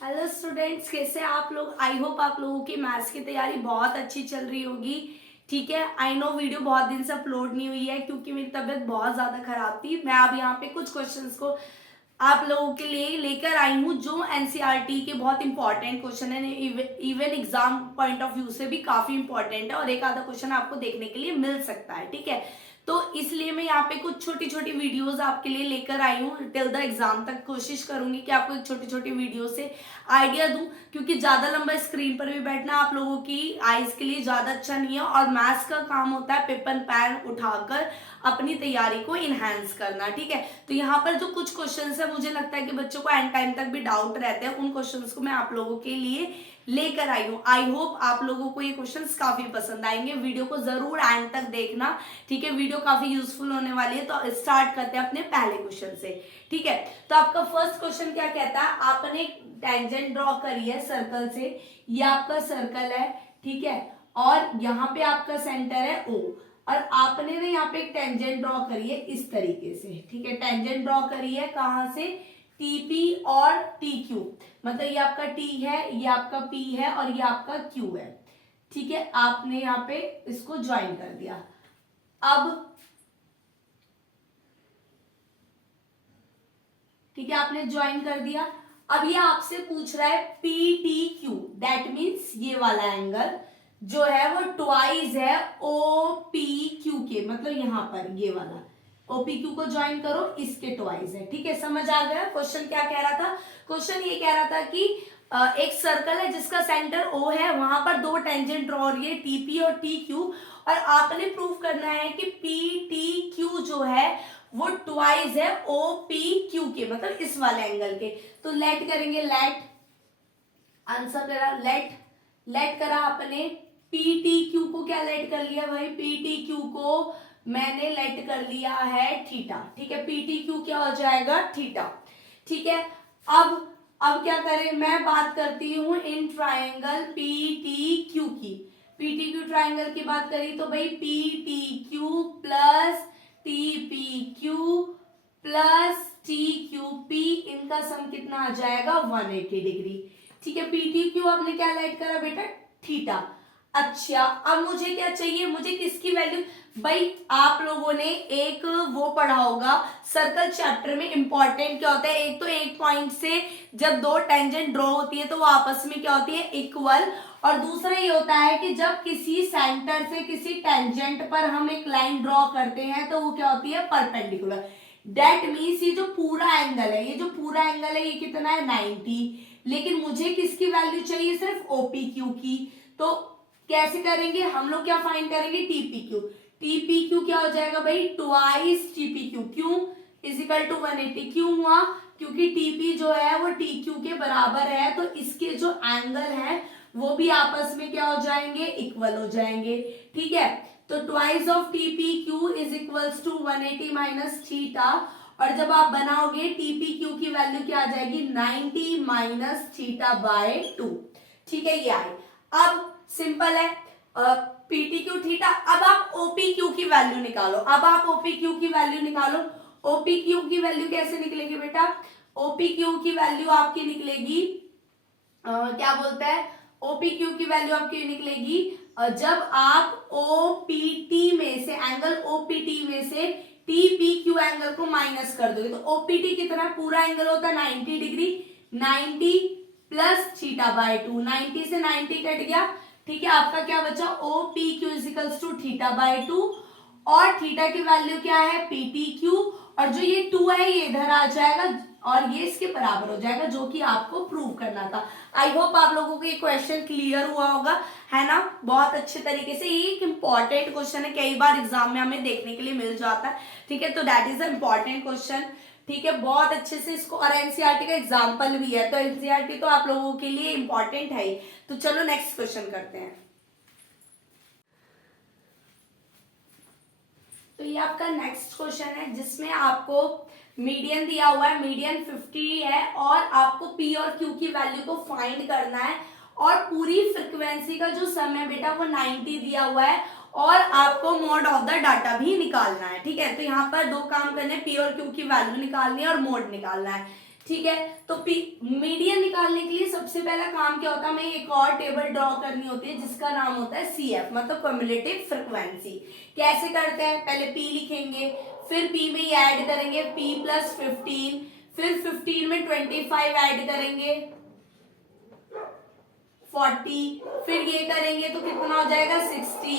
Hello students, कैसे आप लोग। आई होप आप लोगों की मैथ्स की तैयारी बहुत अच्छी चल रही होगी। ठीक है, आई नो वीडियो बहुत दिन से अपलोड नहीं हुई है क्योंकि मेरी तबीयत बहुत ज़्यादा खराब थी। मैं अब यहाँ पे कुछ क्वेश्चंस को आप लोगों के लिए लेकर आई हूँ जो एनसीईआरटी के बहुत इंपॉर्टेंट क्वेश्चन है, even exam point of view से भी काफ़ी इंपॉर्टेंट है और एक आधा क्वेश्चन आपको देखने के लिए मिल सकता है। ठीक है, तो इसलिए मैं यहाँ पे कुछ छोटी छोटी वीडियोस आपके लिए लेकर आई हूँ। टिल द एग्जाम तक कोशिश करूंगी कि आपको एक छोटी छोटी वीडियो से आइडिया दूं, क्योंकि ज्यादा लंबा स्क्रीन पर भी बैठना आप लोगों की आईज के लिए ज्यादा अच्छा नहीं है और मैथ्स का काम होता है पेपर पेन उठाकर अपनी तैयारी को इनहेंस करना। ठीक है, तो यहाँ पर जो कुछ क्वेश्चंस है मुझे लगता है कि बच्चों को एंड टाइम तक भी डाउट रहते हैं, उन क्वेश्चंस को मैं आप लोगों के लिए लेकर आई हूँ। आई होप आप लोगों को ये क्वेश्चंस काफी पसंद आएंगे। वीडियो को जरूर एंड तक देखना। ठीक है, वीडियो काफी यूजफुल होने वाली है। तो स्टार्ट करते हैं अपने पहले क्वेश्चन से। ठीक है, तो आपका फर्स्ट क्वेश्चन क्या कहता है, आपने टेंजेंट ड्रॉ करी है सर्कल से। ये आपका सर्कल है, ठीक है, और यहाँ पे आपका सेंटर है O, और आपने ना यहाँ पे एक टेंजेंट ड्रॉ करी है इस तरीके से। ठीक है, टेंजेंट ड्रॉ करी है कहां से, TP और TQ, मतलब ये आपका T है, ये आपका P है और ये आपका Q है। ठीक है, आपने यहाँ पे इसको ज्वाइन कर दिया। अब ठीक है, आपने ज्वाइन कर दिया। अब ये आपसे पूछ रहा है PTQ, दैट मीन्स ये वाला एंगल जो है वो ट्वाइस है OPQ के, मतलब यहां पर ये वाला OPQ को ज्वाइन करो, इसके ट्वाइस है। ठीक है, समझ आ गया क्वेश्चन क्या कह रहा था। क्वेश्चन ये कह रहा था कि एक सर्कल है जिसका सेंटर O है, वहां पर दो टेंजेंट ड्रॉ हो रही है TP और TQ, और आपने प्रूव करना है कि PTQ जो है वो ट्वाइस है OPQ के, मतलब इस वाले एंगल के। तो लेट करेंगे, लेट आंसर करा, लेट करा आपने। PTQ को क्या लेट कर लिया भाई, PTQ को मैंने लेट कर लिया है थीटा। ठीक है, PTQ क्या हो जाएगा, थीटा। ठीक है, अब क्या करें, मैं बात करती हूं इन ट्राइंगल PTQ की। PTQ ट्राइंगल की बात करी तो भाई PTQ plus TPQ plus TQP, इनका सम कितना आ जाएगा 180 डिग्री। ठीक है, PTQ आपने क्या लाइट करा बेटा, थीटा। अच्छा, अब मुझे क्या चाहिए, मुझे किसकी वैल्यू, भाई आप लोगों ने एक वो पढ़ा होगा सर्कल चैप्टर में, इंपॉर्टेंट क्या होता है, एक तो एक पॉइंट से जब दो टेंजेंट ड्रॉ होती है तो वो आपस में क्या होती है, इक्वल, और दूसरा ये होता है कि जब किसी सेंटर से किसी टेंजेंट पर हम एक लाइन ड्रॉ करते हैं तो वो क्या होती है, परपेंडिकुलर। दैट मीन्स ये जो पूरा एंगल है, ये जो पूरा एंगल है ये कितना है 90, लेकिन मुझे किसकी वैल्यू चाहिए, सिर्फ OPQ की। तो कैसे करेंगे हम लोग, क्या फाइंड करेंगे, TPQ। TPQ क्या हो जाएगा भाई, ट्वाइस TPQ, क्यों, इजिकल टू 180, क्यों हुआ, क्योंकि TP जो है वो TQ के बराबर है, तो इसके जो एंगल है वो भी आपस में क्या हो जाएंगे, इक्वल हो जाएंगे। ठीक है, तो twice of TPQ is equals to 180 minus theta, और जब आप बनाओगे TPQ की वैल्यू क्या आ जाएगी, 90 माइनस थीटा बाय 2। ठीक है, ये आए। अब सिंपल है, PTQ थीटा। अब आप OPQ की वैल्यू निकालो, अब आप OPQ की वैल्यू निकालो। OPQ की वैल्यू कैसे निकलेगी बेटा, OPQ की वैल्यू आपकी निकलेगी, क्या बोलते हैं, OPQ की वैल्यू आपकी निकलेगी जब आप OPT में से, एंगल OPT में से TPQ एंगल को माइनस कर दोगे। तो OPT कितना पूरा एंगल होता है 90 डिग्री, 90 प्लस थीटा बाय 2, 90 से 90 कट गया। ठीक है, आपका क्या बचा, OPQ equals to theta by 2, और थीटा की वैल्यू क्या है PTQ, और जो ये 2 है ये इधर आ जाएगा और ये इसके बराबर हो जाएगा, जो कि आपको प्रूव करना था। आई होप आप लोगों को ये क्वेश्चन क्लियर हुआ होगा, है ना, बहुत अच्छे तरीके से। ये एक इंपॉर्टेंट क्वेश्चन है, कई बार एग्जाम में हमें देखने के लिए मिल जाता है। ठीक है, तो that is a important question. ठीक है, बहुत अच्छे से इसको, और एनसीईआरटी का एग्जाम्पल भी है, तो एनसीईआरटी तो आप लोगों के लिए इंपॉर्टेंट है ही। तो चलो नेक्स्ट क्वेश्चन करते हैं। तो ये आपका नेक्स्ट क्वेश्चन है जिसमें आपको मीडियन दिया हुआ है, मीडियन 50 है, और आपको P और Q की वैल्यू को फाइंड करना है, और पूरी फ्रिक्वेंसी का जो सम है बेटा वो 90 दिया हुआ है, और आपको मोड ऑफ द डाटा भी निकालना है। ठीक है, तो यहाँ पर दो काम करने हैं, P और Q की वैल्यू निकालनी है और मोड निकालना है। ठीक है, तो मीडियन निकालने के लिए सबसे पहला काम क्या होता है, हमें एक और टेबल ड्रॉ करनी होती है जिसका नाम होता है CF, मतलब क्यूमुलेटिव फ्रीक्वेंसी। कैसे करते हैं, पहले P लिखेंगे, फिर P में ये ऐड करेंगे P प्लस 15, फिर 15 में 25 ऐड करेंगे 40, फिर ये करेंगे तो कितना हो जाएगा 60,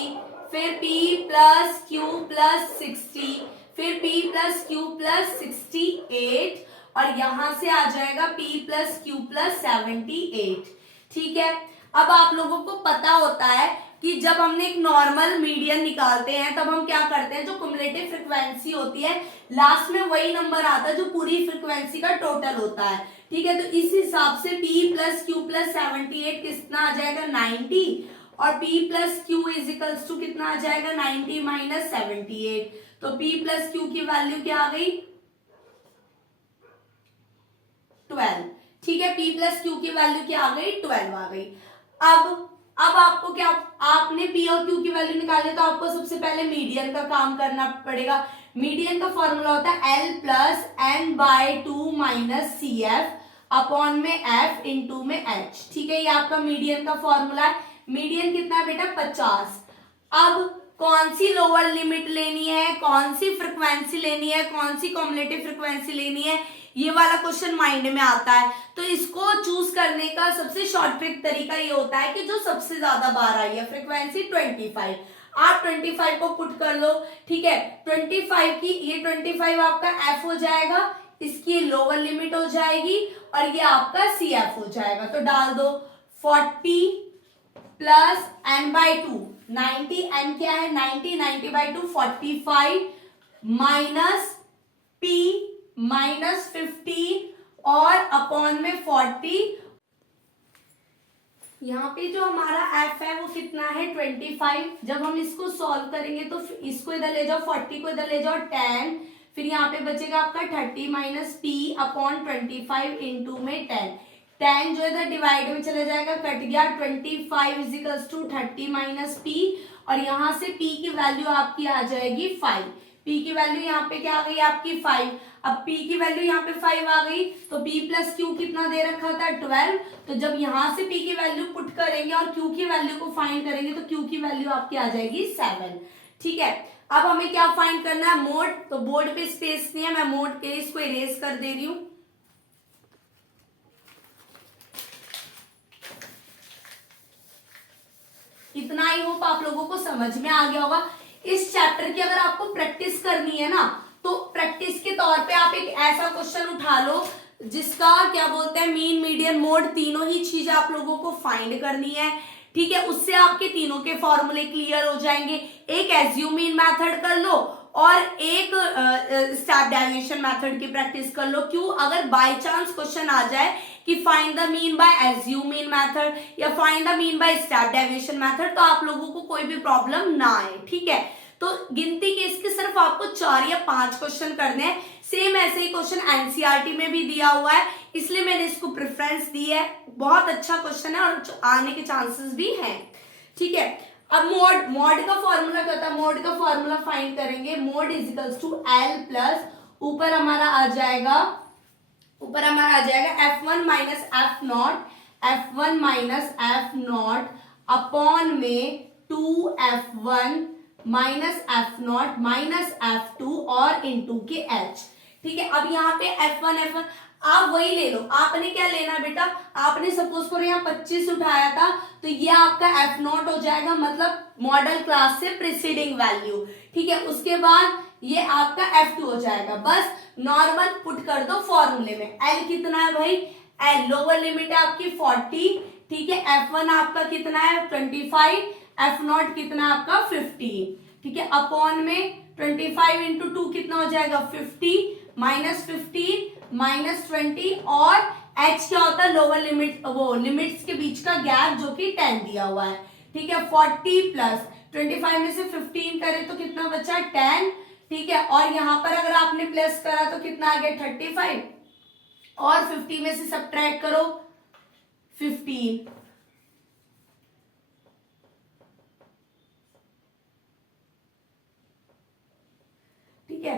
फिर P प्लस Q प्लस 60, फिर P प्लस Q प्लस 68, और यहां से आ जाएगा P प्लस Q प्लस 78। ठीक है, अब आप लोगों को पता होता है कि जब हमने एक नॉर्मल मीडियन निकालते हैं तब हम क्या करते हैं, जो क्युमुलेटिव फ्रीक्वेंसी होती है लास्ट में वही नंबर आता है जो पूरी फ्रीक्वेंसी का टोटल होता है। ठीक है, तो इस हिसाब से P प्लस Q प्लस 78 कितना आ जाएगा 90, और P plus Q is equals to कितना आ जाएगा 90 माइनस 78, तो P प्लस Q की वैल्यू क्या आ गई 12। ठीक है, P प्लस Q की वैल्यू क्या आ गई 12 आ गई। अब आपको क्या, आपने P और Q की वैल्यू निकाली तो आपको सबसे पहले मीडियन का काम करना पड़ेगा। मीडियन का फॉर्मूला होता है L plus n by 2 minus c f upon में F इंटू में H। ठीक है, ये आपका मीडियन का फॉर्मूला है। मीडियन कितना है बेटा 50। अब कौन सी लोअर लिमिट लेनी है, कौन सी फ्रिक्वेंसी लेनी है, कौन सी क्युमुलेटिव फ्रिक्वेंसी लेनी है, ये वाला क्वेश्चन माइंड में आता है। तो इसको चूज करने का सबसे शॉर्ट ट्रिक तरीका ये होता है कि जो सबसे ज्यादा बार आई है फ्रीक्वेंसी 25, आप 25 को पुट कर लो। ठीक है, 25 की ये 25 आपका F हो जाएगा, इसकी लोअर लिमिट हो जाएगी, और ये आपका CF हो जाएगा। तो डाल दो 40 प्लस n बाई 2, 90, n क्या है 90, 90 बाई 2 45 माइनस P माइनस 15 और अपॉन में 40। यहाँ पे जो हमारा f है वो कितना है 25। जब हम इसको सॉल्व करेंगे तो इसको इधर ले जाओ, 40 को इधर ले जाओ 10, फिर यहाँ पे बचेगा आपका 30 माइनस P अपॉन 25 इंटू में 10। 10 जो इधर डिवाइड में चले जाएगा कट गया, 25 इजिकल्स टू 30 माइनस P, और यहाँ से P की वैल्यू आपकी आ जाएगी 5। P की वैल्यू यहाँ पे क्या आ गई आपकी 5। अब P की वैल्यू यहाँ पे 5 आ गई, तो P प्लस Q कितना दे रखा था 12। तो जब यहाँ से P की वैल्यू पुट करेंगे और Q की वैल्यू को फाइंड करेंगे तो Q की वैल्यू आपकी आ जाएगी 7। ठीक है, अब हमें क्या फाइंड करना है मोड, तो बोर्ड पे स्पेस नहीं है, मैं मोड के इसको इरेज कर दे रही हूं। इतना ही होप आप लोगों को समझ में आ गया होगा। इस चैप्टर की अगर आपको प्रैक्टिस करनी है ना, तो प्रैक्टिस के तौर पे आप एक ऐसा क्वेश्चन उठा लो जिसका क्या बोलते हैं मीन मीडियन मोड, तीनों ही चीज आप लोगों को फाइंड करनी है। ठीक है, उससे आपके तीनों के फॉर्मूले क्लियर हो जाएंगे। एक एज्यूम मीन मेथड कर लो और एक स्टेप डेविएशन मेथड की प्रैक्टिस कर लो। क्यों, अगर बाय चांस क्वेश्चन आ जाए कि find the mean by assume mean method या find the mean by step deviation method, तो आप लोगों को कोई भी प्रॉब्लम ना आए। ठीक है, तो गिनती के इसके सिर्फ आपको 4 या 5 क्वेश्चन करने हैं। सेम ऐसे ही क्वेश्चन एनसीईआरटी में भी दिया हुआ है, इसलिए मैंने इसको प्रेफरेंस दी है। बहुत अच्छा क्वेश्चन है और आने के चांसेस भी हैं। ठीक है, अब मोड का फॉर्मूला क्या होता है, मोड का फॉर्मूला फाइंड करेंगे। Mode is equals to L plus ऊपर हमारा आ जाएगा F1 minus f not, F1 minus f not upon में 2F1 minus f not minus F2 और इंटू के H। ठीक है, अब यहाँ पे F1 आप वही ले लो। आपने क्या लेना बेटा, आपने सपोज करो यहाँ 25 उठाया था, तो ये आपका एफ नॉट हो जाएगा, मतलब मॉडल क्लास से प्रीसीडिंग वैल्यू। ठीक है, उसके बाद ये आपका F2 हो जाएगा। बस नॉर्मल पुट कर दो फॉर्मूले में। L कितना है भाई, L लोअर लिमिट है आपकी 40। ठीक है, F1 आपका कितना है 25, एफ नॉट कितना है आपका 15। ठीक है, अपॉन में 25 इंटू 2 कितना हो जाएगा 50 माइनस 15 माइनस 20, और H क्या होता है लोअर लिमिट, वो लिमिट्स के बीच का गैप जो कि 10 दिया हुआ है। ठीक है, 40 प्लस 25 में से 15 करें तो कितना बचा 10। ठीक है, और यहां पर अगर आपने प्लस करा तो कितना आ गया 35, और 50 में से सब्ट्रैक्ट करो 15। ठीक है,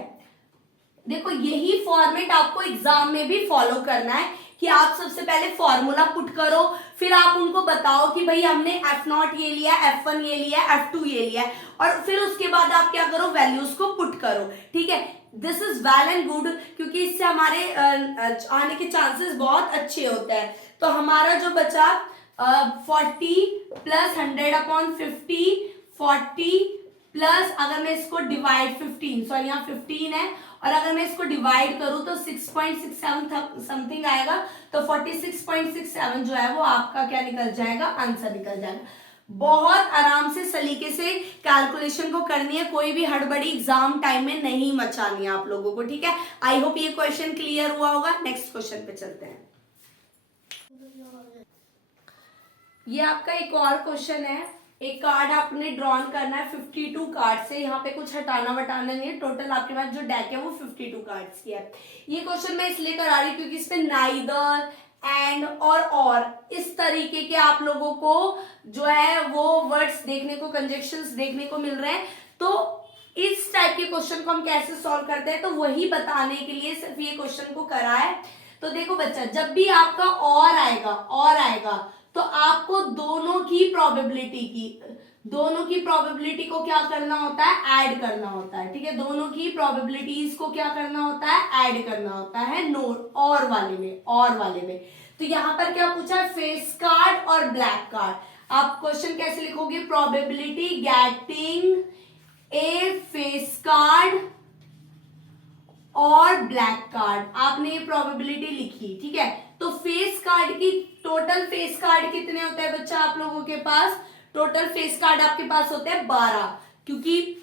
देखो यही वही फॉर्मेट आपको एग्जाम में भी फॉलो करना है कि आप सबसे पहले फॉर्मूला पुट करो, फिर आप उनको बताओ कि भाई हमने F0 ये लिया, F1 ये लिया, F2 ये लिया, और फिर उसके बाद आप क्या करो, वैल्यूज को पुट करो। ठीक है, this is well and good, क्योंकि इससे हमारे आने के चांसेस बहुत अच्छे होते हैं। तो हमारा जो बचा 40 प्लस 100/50, 40 प्लस अगर मैं इसको डिवाइड 15, सॉरी यहाँ 15 है, और अगर मैं इसको डिवाइड करूं तो 6.67 समथिंग आएगा। तो 46.67 जो है वो आपका क्या निकल जाएगा, आंसर निकल जाएगा। बहुत आराम से सलीके से कैलकुलेशन को करनी है, कोई भी हड़बड़ी एग्जाम टाइम में नहीं मचानी है आप लोगों को। ठीक है, आई होप ये क्वेश्चन क्लियर हुआ होगा। नेक्स्ट क्वेश्चन पे चलते हैं। ये आपका एक और क्वेश्चन है, एक कार्ड आपने ड्रॉन करना है 52 कार्ड से, यहाँ पे कुछ हटाना वटाना नहीं है, टोटल आपके पास जो डेक है वो 52 कार्ड्स की है। ये क्वेश्चन मैं इसलिए करा रही हूँ क्योंकि इस पे नाइदर, एंड और इस तरीके के आप लोगों को जो है वो वर्ड्स देखने को, कंजक्शंस देखने को मिल रहे हैं। तो इस टाइप के क्वेश्चन को हम कैसे सॉल्व करते हैं, तो वही बताने के लिए सिर्फ ये क्वेश्चन को करा है। तो देखो बच्चा, जब भी आपका और आएगा तो आपको दोनों की प्रोबेबिलिटी को क्या करना होता है, ऐड करना होता है। ठीक है, दोनों की प्रोबेबिलिटीज को क्या करना होता है, ऐड करना होता है नोट और वाले में। तो यहां पर क्या पूछा है, फेस कार्ड और ब्लैक कार्ड। आप क्वेश्चन कैसे लिखोगे, प्रोबेबिलिटी गेटिंग ए फेस कार्ड और ब्लैक कार्ड, आपने ये प्रोबेबिलिटी लिखी। ठीक है, तो फेस कार्ड की टोटल फेस कार्ड कितने होते हैं बच्चा आप लोगों के पास, टोटल फेस कार्ड आपके पास होते हैं 12, क्योंकि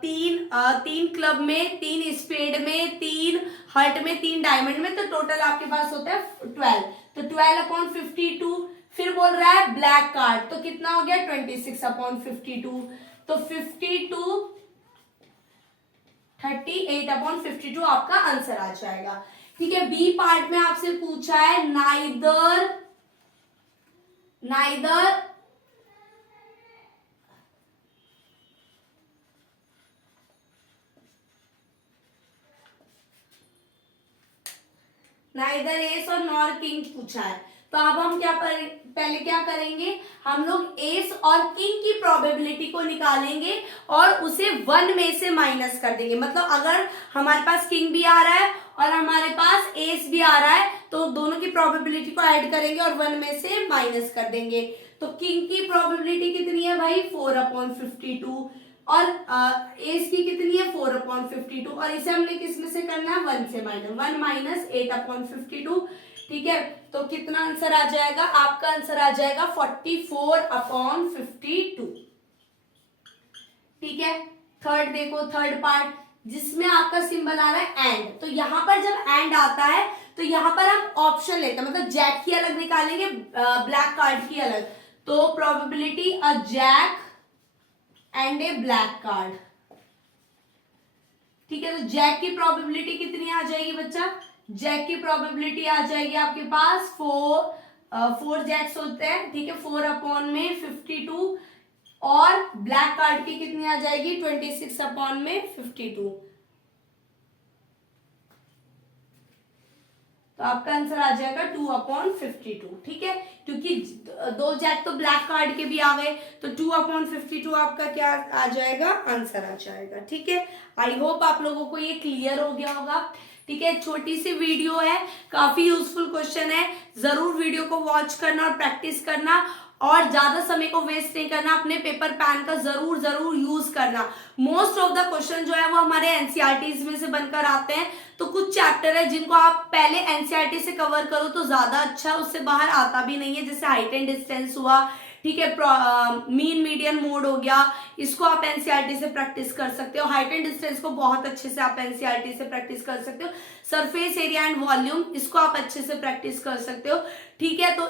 तीन क्लब में, 3 स्पेड में, 3 हर्ट में, 3 डायमंड में, तो टोटल आपके पास होता है 12। तो 12/52। फिर बोल रहा है ब्लैक कार्ड, तो कितना हो गया 26/52। तो 52 38/52 आपका आंसर आ जाएगा। ठीक है, बी पार्ट में आपसे पूछा है नाइदर एस और नॉर किंग पूछा है। तो अब हम पहले क्या करेंगे, हम लोग एस और किंग की प्रोबेबिलिटी को निकालेंगे और उसे 1 में से माइनस कर देंगे। मतलब अगर हमारे पास किंग भी आ रहा है और हमारे पास एस भी आ रहा है, तो दोनों की प्रोबेबिलिटी को ऐड करेंगे और 1 में से माइनस कर देंगे। तो किंग की प्रोबेबिलिटी कितनी है भाई, 4/52, और एस की कितनी है, 4/52, और इसे हमने किस में से करना है, 1 से माइनस, 1 माइनस 8/52। ठीक है, तो कितना आंसर आ जाएगा, आपका आंसर आ जाएगा 44/52। ठीक है, थर्ड देखो, थर्ड पार्ट जिसमें आपका सिंबल आ रहा है एंड। तो यहां पर जब एंड आता है तो यहां पर हम ऑप्शन लेते हैं, मतलब जैक की अलग निकालेंगे, ब्लैक कार्ड की अलग। तो probability a jack and a black card. ठीक है, तो जैक की प्रोबेबिलिटी कितनी आ जाएगी बच्चा, जैक की प्रोबेबिलिटी आ जाएगी आपके पास 4 जैक्स होते हैं। ठीक है, 4/52, और ब्लैक कार्ड की कितनी आ जाएगी, 26/52। तो आपका आंसर आ जाएगा 2/52। ठीक है, क्योंकि 2 जैक तो ब्लैक कार्ड के भी आ गए, तो 2/52 आपका क्या आ जाएगा, आंसर आ जाएगा। ठीक है, आई होप आप लोगों को ये क्लियर हो गया होगा। ठीक है, छोटी सी वीडियो है, काफी यूजफुल क्वेश्चन है, जरूर वीडियो को वॉच करना और प्रैक्टिस करना, और ज्यादा समय को वेस्ट नहीं करना, अपने पेपर पैन का जरूर यूज करना। मोस्ट ऑफ द क्वेश्चन जो है वो हमारे एनसीईआरटीज में से बनकर आते हैं, तो कुछ चैप्टर है जिनको आप पहले एनसीईआरटी से कवर करो तो ज्यादा अच्छा, उससे बाहर आता भी नहीं है, जैसे हाइट एंड डिस्टेंस हुआ। ठीक है, मीन मीडियन मोड हो गया, इसको आप एनसीईआरटी से प्रैक्टिस कर सकते हो। हाइट एंड डिस्टेंस को बहुत अच्छे से आप एनसीईआरटी से प्रैक्टिस कर सकते हो। सरफेस एरिया एंड वॉल्यूम, इसको आप अच्छे से प्रैक्टिस कर सकते हो। ठीक है, तो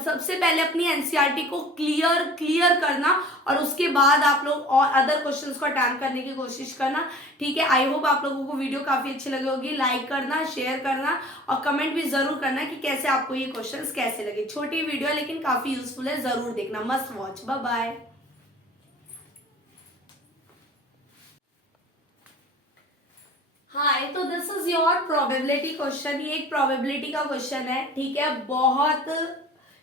सबसे पहले अपनी एनसीईआरटी को क्लियर करना, और उसके बाद आप लोग और अदर क्वेश्चंस को अटेम्प्ट करने की कोशिश करना। ठीक है, आई होप आप लोगों को वीडियो काफी अच्छी लगी होगी। लाइक करना, शेयर करना, और कमेंट भी जरूर करना कि कैसे आपको ये क्वेश्चंस कैसे लगे। छोटी वीडियो है लेकिन काफी यूजफुल है, जरूर देखना, must watch. Bye bye. Hi, तो this is your probability question. ये एक प्रोबेबिलिटी का क्वेश्चन है, ठीक है, बहुत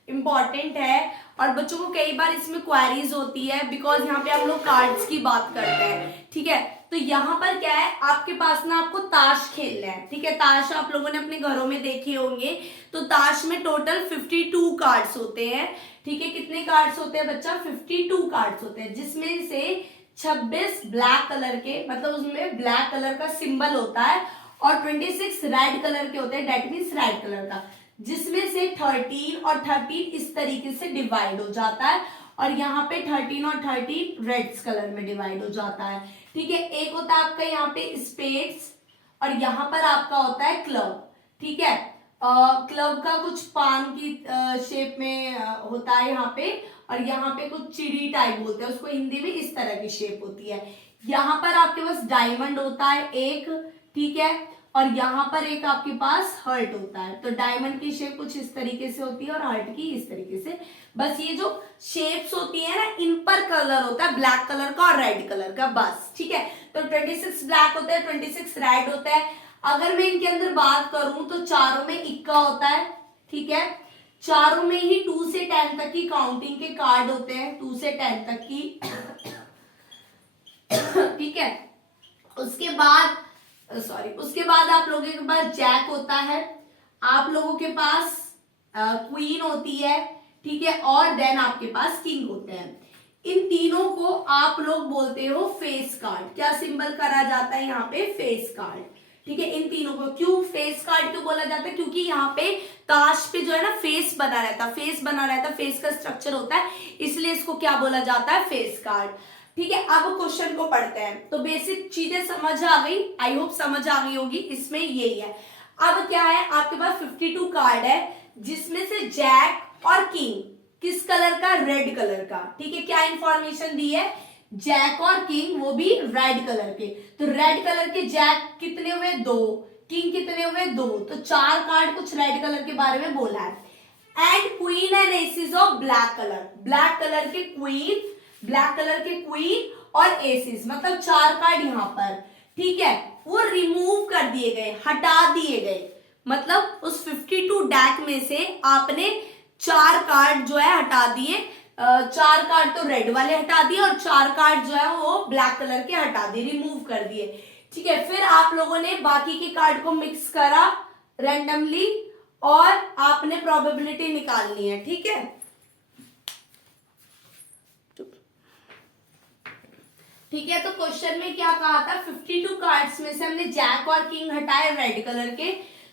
इम्पॉर्टेंट है और बच्चों को कई बार इसमें क्वेरीज होती है बिकॉज यहाँ पे हम लोग कार्ड्स की बात करते हैं, ठीक है। तो यहाँ पर क्या है, आपके पास ना आपको ताश खेलना है, ठीक है। ताश आप लोगों ने अपने घरों में देखे होंगे। तो ताश में टोटल 52 कार्ड्स होते हैं, ठीक है। कितने कार्ड्स होते हैं बच्चा? 52 कार्ड्स होते हैं, जिसमें से 26 ब्लैक कलर के, मतलब उसमें ब्लैक कलर का सिंबल होता है, और 26 रेड कलर के होते हैं, डेट मीन्स रेड कलर का, जिसमें से 13 और 13 इस तरीके से डिवाइड हो जाता है, और यहाँ पे 13 और 13 रेड्स कलर में डिवाइड हो जाता है, ठीक है। एक होता है आपका यहाँ पे स्पेड्स, और यहाँ पर आपका होता है क्लब, ठीक है। क्लब का कुछ पान की शेप में होता है यहाँ पे, और यहाँ पे कुछ चिड़ी टाइप बोलते हैं उसको हिंदी में, इस तरह की शेप होती है। यहाँ पर आपके पास डायमंड होता है एक, ठीक है, और यहाँ पर एक आपके पास हर्ट होता है। तो डायमंड की शेप कुछ इस तरीके से होती है और हर्ट की इस तरीके से। बस ये जो शेप्स होती है ना, इन पर कलर होता है ब्लैक कलर का और रेड कलर का, बस, ठीक है। तो 26 ब्लैक होता है, 26 रेड होता है। अगर मैं इनके अंदर बात करूं तो चारों में इक्का होता है, ठीक है। चारों में ही 2 से 10 तक की काउंटिंग के कार्ड होते हैं, 2 से 10 तक की, ठीक है। उसके बाद उसके बाद आप लोगों के पास जैक होता है, आप लोगों के पास क्वीन होती है, ठीक है, और देन आपके पास किंग होते हैं। इन तीनों को आप लोग बोलते हो फेस कार्ड। क्या सिंबल करा जाता है यहाँ पे? फेस कार्ड, ठीक है। इन तीनों को क्यों फेस कार्ड क्यों बोला जाता है? क्योंकि यहाँ पे ताश पे जो है ना फेस बना रहता है, फेस का स्ट्रक्चर होता है, इसलिए इसको क्या बोला जाता है? फेस कार्ड, ठीक है। अब क्वेश्चन को पढ़ते हैं। तो बेसिक चीजें समझ आ गई, आई होप समझ आ गई होगी, इसमें यही है। अब क्या है, आपके पास 52 कार्ड है, जिसमें से जैक और किंग किस कलर का? रेड कलर का, ठीक है। क्या इंफॉर्मेशन दी है? जैक और किंग, वो भी रेड कलर के। तो रेड कलर के जैक कितने हुए? 2। किंग कितने हुए? 2। तो 4 कार्ड कुछ रेड कलर के बारे में बोला है। And queen and aces of black colour, black colour के क्वीन, ब्लैक कलर के क्वीन और एसिस, मतलब 4 कार्ड यहाँ पर, ठीक है, वो रिमूव कर दिए गए, हटा दिए गए। मतलब उस 52 डेक में से आपने 4 कार्ड जो है हटा दिए। 4 कार्ड तो रेड वाले हटा दिए और 4 कार्ड जो है वो ब्लैक कलर के हटा दिए, रिमूव कर दिए, ठीक है। फिर आप लोगों ने बाकी के कार्ड को मिक्स करा रैंडमली और आपने प्रोबेबिलिटी निकालनी है, ठीक है। ठीक है, तो क्वेश्चन में क्या कहा था? 52 कार्ड्स में से हमने जैक और किंग हटाए रेड कलर के।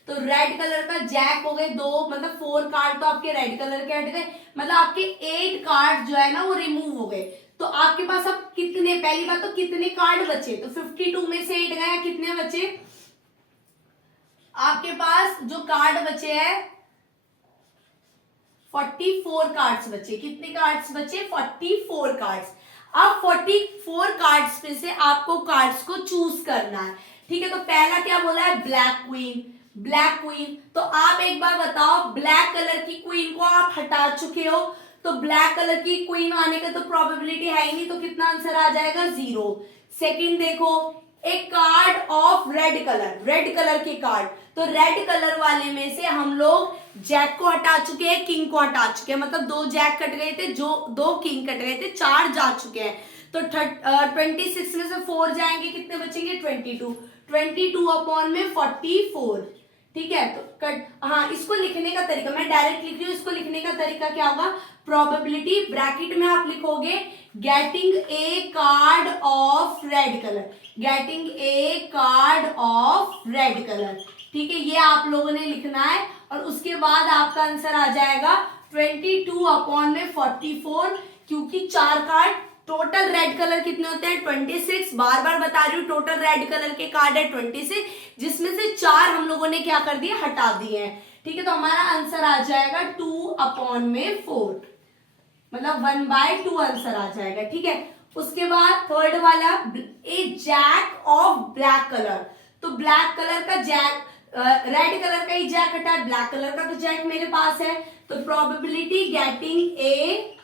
तो रेड कलर का जैक हो गए 2, मतलब 4 कार्ड तो आपके रेड कलर के हट गए, मतलब आपके 8 कार्ड जो है ना वो रिमूव हो गए। तो आपके पास अब कितने, पहली बात तो कितने कार्ड बचे? तो 52 में से 8 गए, कितने बचे आपके पास? जो कार्ड बचे हैं 44 कार्ड्स बचे। कितने कार्ड्स बचे? 44 कार्ड्स। अब 44 कार्ड्स में से आपको कार्ड्स को चूज करना है, ठीक है। तो पहला क्या बोला है? Black queen, black queen. तो आप एक बार बताओ, ब्लैक कलर की क्वीन को आप हटा चुके हो, तो ब्लैक कलर की क्वीन आने का तो प्रोबेबिलिटी है ही नहीं, तो कितना आंसर आ जाएगा? 0। सेकंड देखो, एक card of red colour, red colour के कार्ड, तो रेड कलर वाले में से हम लोग जैक को हटा चुके हैं, किंग को हटा चुके हैं, मतलब 2 जैक कट गए थे, जो 2 किंग कट गए थे, 4 जा चुके हैं। तो 26 में से 4 जाएंगे, कितने बचेंगे? 22। 22 अपॉन में 44, ठीक है। तो कट, हाँ, इसको लिखने का तरीका मैं डायरेक्ट लिख रही हूँ, इसको लिखने का तरीका क्या होगा? प्रोबेबिलिटी ब्रैकेट में आप लिखोगे getting a card of red colour, getting a card of red colour, ठीक है। ये आप लोगों ने लिखना है और उसके बाद आपका आंसर आ जाएगा 22 अपॉन में 44, क्योंकि 4 कार्ड, टोटल रेड कलर कितने होते हैं? 26। बार बार बता रही हूँ, टोटल रेड कलर के कार्ड है 26, जिसमें से 4 हम लोगों ने क्या कर दिए? हटा दिए हैं, ठीक है। तो हमारा आंसर आ जाएगा 2 अपॉन में 4, मतलब 1/2 आंसर आ जाएगा, ठीक है। उसके बाद थर्ड वाला, ए जैक ऑफ ब्लैक कलर, तो ब्लैक कलर का जैक, रेड कलर का ही जैक हटा है, ब्लैक कलर का तो जैक मेरे पास है, तो probability getting a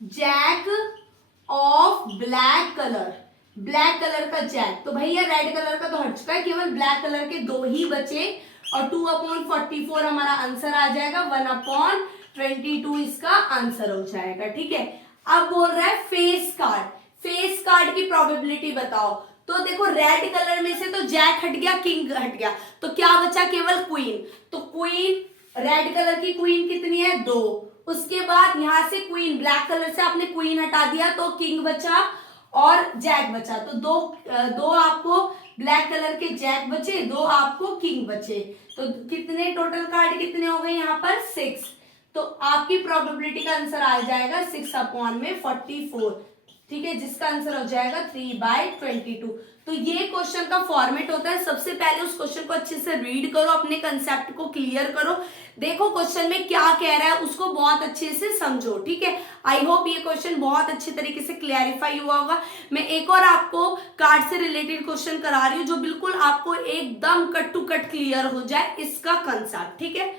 jack of black colour, black colour का जैक, तो भैया रेड कलर का तो हट चुका है, केवल ब्लैक कलर के 2 ही बचे और 2/44 हमारा आंसर आ जाएगा, 1/22 इसका आंसर हो जाएगा। ठीक है, अब बोल रहा है फेस कार्ड, फेस कार्ड की प्रोबेबिलिटी बताओ। तो देखो रेड कलर में से तो जैक हट गया, किंग हट गया, तो क्या बचा, केवल क्वीन। तो क्वीन, रेड कलर की क्वीन कितनी है, 2। उसके बाद यहां से क्वीन, ब्लैक कलर से आपने क्वीन हटा दिया तो किंग बचा और जैक बचा, तो दो आपको ब्लैक कलर के जैक बचे, 2 आपको किंग बचे। तो कितने टोटल कार्ड कितने हो गए यहाँ पर, 6। तो आपकी प्रोबेबिलिटी का आंसर आ जाएगा 6/44। ठीक है, जिसका आंसर हो जाएगा 3/22। तो ये क्वेश्चन का फॉर्मेट होता है। सबसे पहले उस क्वेश्चन को अच्छे से रीड करो, अपने कंसेप्ट को क्लियर करो, देखो क्वेश्चन में क्या कह रहा है, उसको बहुत अच्छे से समझो। ठीक है, आई होप ये क्वेश्चन बहुत अच्छे तरीके से क्लैरिफाई हुआ होगा। मैं एक और आपको कार्ड से रिलेटेड क्वेश्चन करा रही हूँ जो बिल्कुल आपको एकदम कट टू कट क्लियर हो जाए इसका कंसेप्ट। ठीक है,